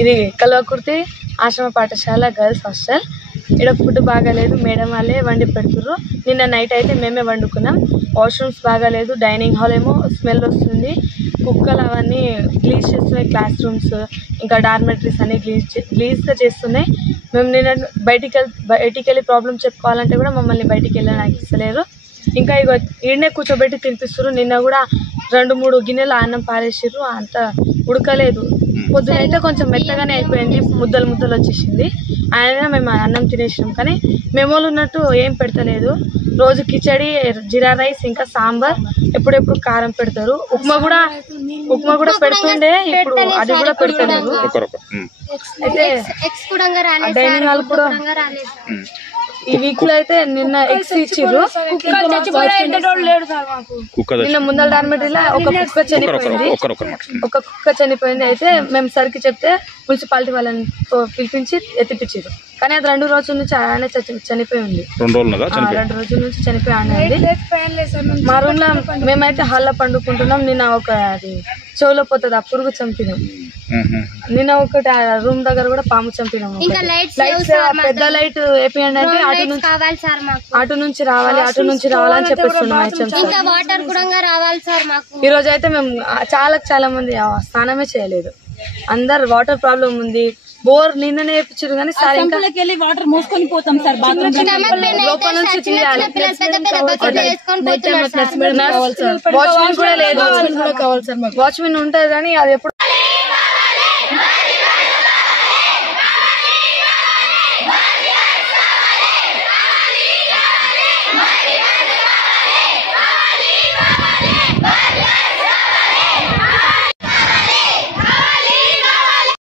ఇది కల్వకుర్తి ఆశ్రమ పాఠశాల గర్ల్స్ హాస్టల్. ఇక్కడ ఫుడ్ బాగాలేదు, మేడం వాళ్ళే వండి పెడుతుర్రు. నిన్న నైట్ అయితే మేమే వండుకున్నాం. వాష్రూమ్స్ బాగాలేదు, డైనింగ్ హాల్ ఏమో స్మెల్ వస్తుంది, కుక్కలు అవన్నీ గ్లీజ్ చేస్తున్నాయి, క్లాస్ రూమ్స్ ఇంకా డార్మెటరీస్ అన్ని గ్లీజ్గా చేస్తున్నాయి. మేము నిన్న బయటికి వెళ్ళి ప్రాబ్లం చెప్పుకోవాలంటే కూడా మమ్మల్ని బయటికి వెళ్ళడానికి ఇస్తలేరు. ఇంకా ఇక ఈడనే కూర్చోబెట్టి తినిపిస్తారు. నిన్న కూడా 2-3 గిన్నెలు అన్నం పారేసిర్రు, అంత ఉడకలేదు. పొద్దునైతే కొంచెం మెత్తగానే అయిపోయింది, ముద్దలు వచ్చేసింది. ఆయన మేము అన్నం తినేసినాం, కానీ మెమోలు ఉన్నట్టు ఏం పెడతలేదు. రోజు కిచడి, జీరా రైస్, ఇంకా సాంబార్, ఎప్పుడెప్పుడు కారం పెడతారు. ఉప్మా కూడా పెడుతుండే, ఇప్పుడు అది కూడా పెడతలేదు. అయితే డైనింగ్ హాల్ కూడా ఈ వీక్ లో అయితే నిన్న ఎగ్స్ ఇచ్చిర్రు. నిన్న ముందల డార్మెటరీలో ఒక కుక్క చనిపోయింది. అయితే మేము సరికి చెప్తే మున్సిపాలిటీ వాళ్ళని పిలిపించి ఎత్తిపించారు, కానీ అది 2 రోజుల నుంచి అలానే చనిపోయి ఉంది. 2 రోజుల నుంచి చనిపోయి ఉంది. మా రూమ్ లో మేమైతే హాల్లో పండుకుంటున్నాం. నిన్న ఒక అది చెవులో పోతుంది, ఆ పురుగు చంపినాం. నిన్న ఒకటి రూమ్ దగ్గర కూడా పాము చంపినాము. పెద్ద లైట్ వేపియండి అంటే అటు నుంచి రావాలి అని చెప్పేస్తున్నాం. ఈ రోజు అయితే మేము చాలా మంది స్నానమే చేయలేదు. అందరు వాటర్ ప్రాబ్లం ఉంది. బోర్ నిన్ననే వేయించారు, కానీ సార్ ఇంకా వాటర్ మోసుకొని పోతాం సార్, లోపల నుంచి తీయాలి. వాచ్మెన్ కూడా లేదు, వాచ్మెన్ ఉంటుంది కానీ అది ఎప్పుడు